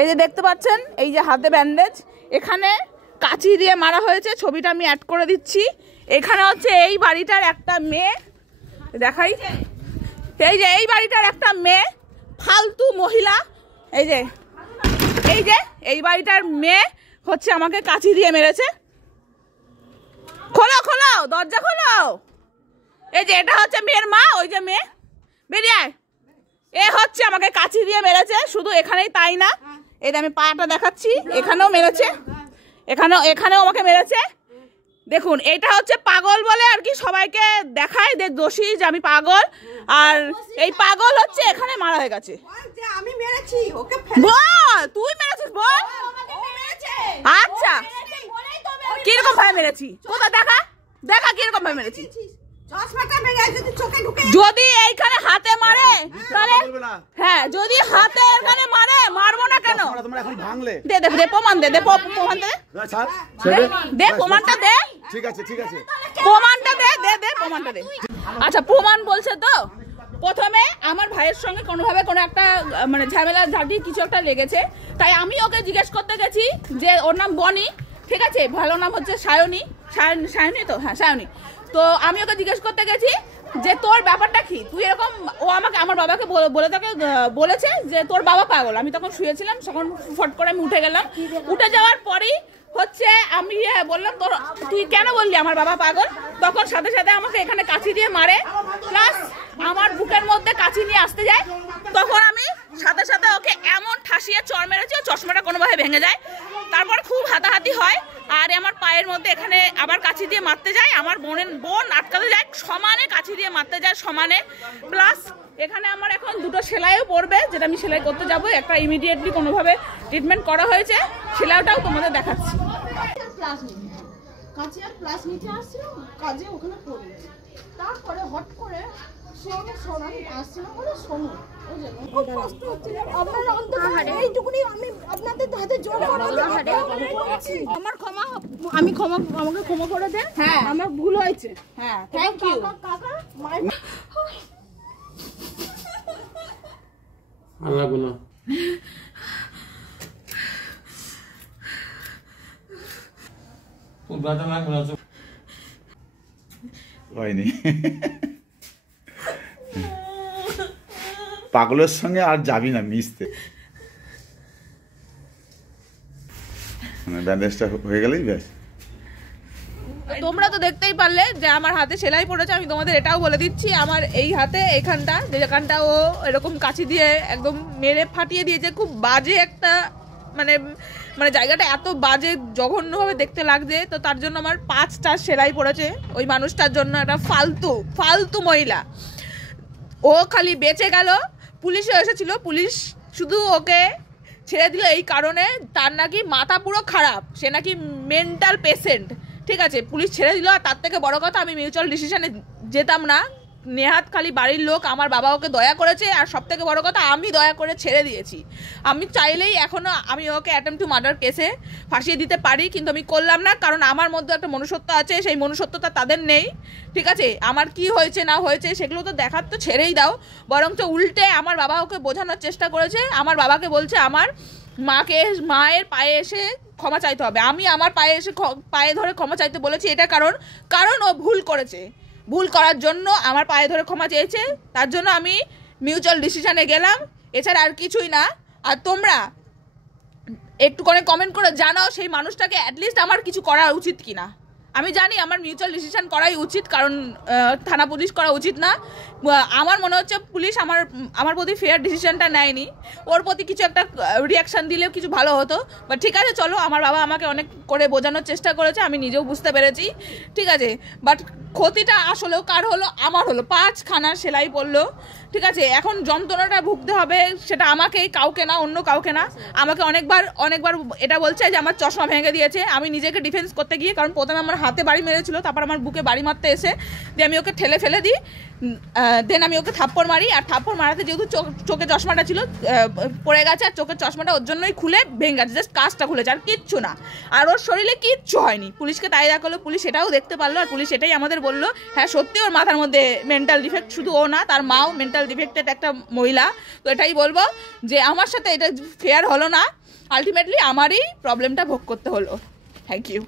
এই যে দেখতে পাচ্ছেন, এই যে হাতে ব্যান্ডেজ, এখানে কাঁচি দিয়ে মারা হয়েছে, ছবিটা আমি অ্যাড করে দিচ্ছি। এখানে হচ্ছে এই বাড়িটার একটা মেয়ে, দেখাই, এই যে এই বাড়িটার একটা মেয়ে ফালতু মহিলা, এই যে এই বাড়িটার মেয়ে হচ্ছে আমাকে কাঁচি দিয়ে মেরেছে। খোলো খোলো, দরজা খোলো। এই যে এটা হচ্ছে মেয়ের মা, ওই যে মেয়ে, বেরিয়ে আয়। এ হচ্ছে আমাকে কাঁচি দিয়ে মেরেছে, শুধু এখানেই তাই না, এই যে আমি পাটা দেখাচ্ছি, এখানেও মেরেছে, এখানেও আমাকে মেরেছে। দেখুন, এটা হচ্ছে পাগল বলে আর কি সবাইকে দেখায় যে দোষী, যে আমি পাগল, আর এই পাগল হচ্ছে এখানে মারা হয়ে গেছে। আমি মেরেছি ওকে, বল তুই মেরেছিস, বল। আচ্ছা, কিরকম ভাবে মেরেছি, কোথা দেখা দেখা কিরকম ভাবে মেরেছি। যদি এইখানে হাতে মারে তাহলে, হ্যাঁ যদি হাতে এখানে মারে, মারবো না কেন? দে দে দে প্রমাণ, দে দে প্রমাণ, দে দে প্রমাণটা, দে। ঠিক আছে ঠিক আছে, প্রমাণটা দে দে দে প্রমাণটা দে। আচ্ছা, প্রমাণ বলছে তো। প্রথমে আমার ভাইয়ের সঙ্গে কোনোভাবে কোনো একটা মানে ঝামেলা ঝাঁটি কিছু একটা লেগেছে, তাই আমি ওকে জিজ্ঞেস করতে গেছি যে ওর নাম বনি, ঠিক আছে, ভালো নাম হচ্ছে সায়নী, সায়নী তো, হ্যাঁ সায়নী। তো আমি ওকে জিজ্ঞেস করতে গেছি যে তোর ব্যাপারটা কি, তুই এরকম, ও আমাকে আমার বাবাকে বলেছে যে তোর বাবা পাগল। আমি তখন শুয়েছিলাম, তখন ফট করে আমি উঠে গেলাম। উঠে যাওয়ার পরেই হচ্ছে আমি বললাম তোর, তুই কেন বললি আমার বাবা পাগল? তখন সাথে সাথে আমাকে এখানে কাঁচি দিয়ে মারে, প্লাস আমার বুকের মধ্যে কাঁচি নিয়ে আসতে যায়। তখন আমি সাথে সাথে ওকে এমন ঠাসিয়ে চড় মেরেছি, চশমাটা কোনোভাবে ভেঙে যায়। তারপর খুব হাতাহাতি হয়, আর আমার পায়ের মধ্যে এখানে আবার কাঁচি দিয়ে মারতে যায়, আমার বোন আটকাতে যায়, সমানে কাঁচি দিয়ে মারতে যায় সমানে। প্লাস এখানে আমার এখন দুটো সেলাইও পড়বে, যেটা আমি সেলাই করতে যাব, একটা ইমিডিয়েটলি কোনোভাবে ট্রিটমেন্ট করা হয়েছে, সেলাইটাও তোমাদের দেখাচ্ছি। কাছে আর প্লাস নিচে আসছিল, কাজে ওখানে পড়ে, তারপরে হট করে শোনো আসছিল বলে শোনো, খুব কষ্ট হচ্ছিল। আপনারা অন্তত এইটুকুনি আমি আপনাদের হাতে জোর করে আমার ক্ষমা, আমাকে ক্ষমা করে দেন। হ্যাঁ, আমার ভুল হয়েছে। হ্যাঁ, থ্যাংক ইউ কাকা। আল্লাহ গুনা হয়নি। পাগলের সঙ্গে আর যাবি না মিশতে, মানে ব্যান্ডেজটা হয়ে গেলেই ব্যাস। তোমরা তো দেখতেই পারলে যে আমার হাতে সেলাই পড়েছে। আমি তোমাদের এটাও বলে দিচ্ছি, আমার এই হাতে এখানটা, যেখানটা ও এরকম কাঁচি দিয়ে একদম মেরে ফাটিয়ে দিয়েছে, খুব বাজে একটা মানে জায়গাটা এত বাজে জঘন্যভাবে দেখতে লাগছে। তো তার জন্য আমার 5টা সেলাই পড়েছে ওই মানুষটার জন্য, একটা ফালতু মহিলা। ও খালি বেঁচে গেল, পুলিশও এসেছিল, পুলিশ শুধু ওকে ছেড়ে দিল এই কারণে তার নাকি মাথা পুরো খারাপ, সে নাকি মেন্টাল পেশেন্ট, ঠিক আছে, পুলিশ ছেড়ে দিল। আর তার থেকে বড় কথা, আমি মিউচুয়াল ডিসিশনে যেতাম না, নেহাত খালি বাড়ির লোক, আমার বাবা ওকে দয়া করেছে, আর সব থেকে বড় কথা আমি দয়া করে ছেড়ে দিয়েছি। আমি চাইলেই এখনও আমি ওকে অ্যাটেম্প টু মার্ডার কেসে ফাঁসিয়ে দিতে পারি, কিন্তু আমি করলাম না, কারণ আমার মধ্যে একটা মনুষ্যত্ব আছে, সেই মনুষ্যত্বটা তাদের নেই, ঠিক আছে। আমার কি হয়েছে না হয়েছে সেগুলো তো দেখার তো ছেড়েই দাও, বরঞ্চ উল্টে আমার বাবা ওকে বোঝানোর চেষ্টা করেছে, আমার বাবাকে বলছে আমার মায়ের পায়ে এসে ক্ষমা চাইতে হবে। আমি আমার পায়ে ধরে ক্ষমা চাইতে বলেছি, এটা কারণ ও ভুল করেছে, ভুল করার জন্য আমার পায়ে ধরে ক্ষমা চেয়েছে, তার জন্য আমি মিউচুয়াল ডিসিশনে গেলাম, এছাড়া আর কিছুই না। আর তোমরা একটু করে কমেন্ট করে জানাও সেই মানুষটাকে অ্যাটলিস্ট আমার কিছু করা উচিত কিনা। আমি জানি আমার মিউচুয়াল ডিসিশন করাই উচিত, কারণ থানা পুলিশ করা উচিত না। আমার মনে হচ্ছে পুলিশ আমার প্রতি ফেয়ার ডিসিশনটা নেয়নি, ওর প্রতি কিছু একটা রিয়াকশান দিলেও কিছু ভালো হতো। বাট ঠিক আছে, চলো, আমার বাবা আমাকে অনেক করে বোঝানোর চেষ্টা করেছে, আমি নিজেও বুঝতে পেরেছি, ঠিক আছে। বাট ক্ষতিটা আসলেও কার হলো? আমার হলো, 5খানা সেলাই পড়লো, ঠিক আছে। এখন যন্ত্রণাটা ভুগতে হবে সেটা আমাকেই, কাউকে না, অন্য কাউকে না। আমাকে অনেকবার এটা বলছে যে আমার চশমা ভেঙে দিয়েছে। আমি নিজেকে ডিফেন্স করতে গিয়ে, কারণ প্রথমে আমার হাতে বাড়ি মেরেছিল, তারপর আমার বুকে বাড়ি মারতে এসে দিয়ে আমি ওকে ঠেলে ফেলে দিই, দেন আমি ওকে থাপ্পড় মারি, আর থাপ্পড় মারাতে যেহেতু চোখে চশমাটা ছিল পড়ে গেছে, আর চোখের চশমাটা ওর জন্যই খুলে ভেঙে গেছে, জাস্ট কাজটা খুলেছে আর কিচ্ছু না, আর ওর শরীরে কিচ্ছু হয়নি। পুলিশকে তাই দেখালো, পুলিশ সেটাও দেখতে পারলো, আর পুলিশ এটাই আমাদের বললো হ্যাঁ সত্যি ওর মাথার মধ্যে মেন্টাল ডিফেক্ট, শুধু ও না তার মাও মেন্টাল ডিফেক্টেড একটা মহিলা। তো এটাই বলবো যে আমার সাথে এটা ফেয়ার হলো না, আলটিমেটলি আমারই প্রবলেমটা ভোগ করতে হলো। Thank you.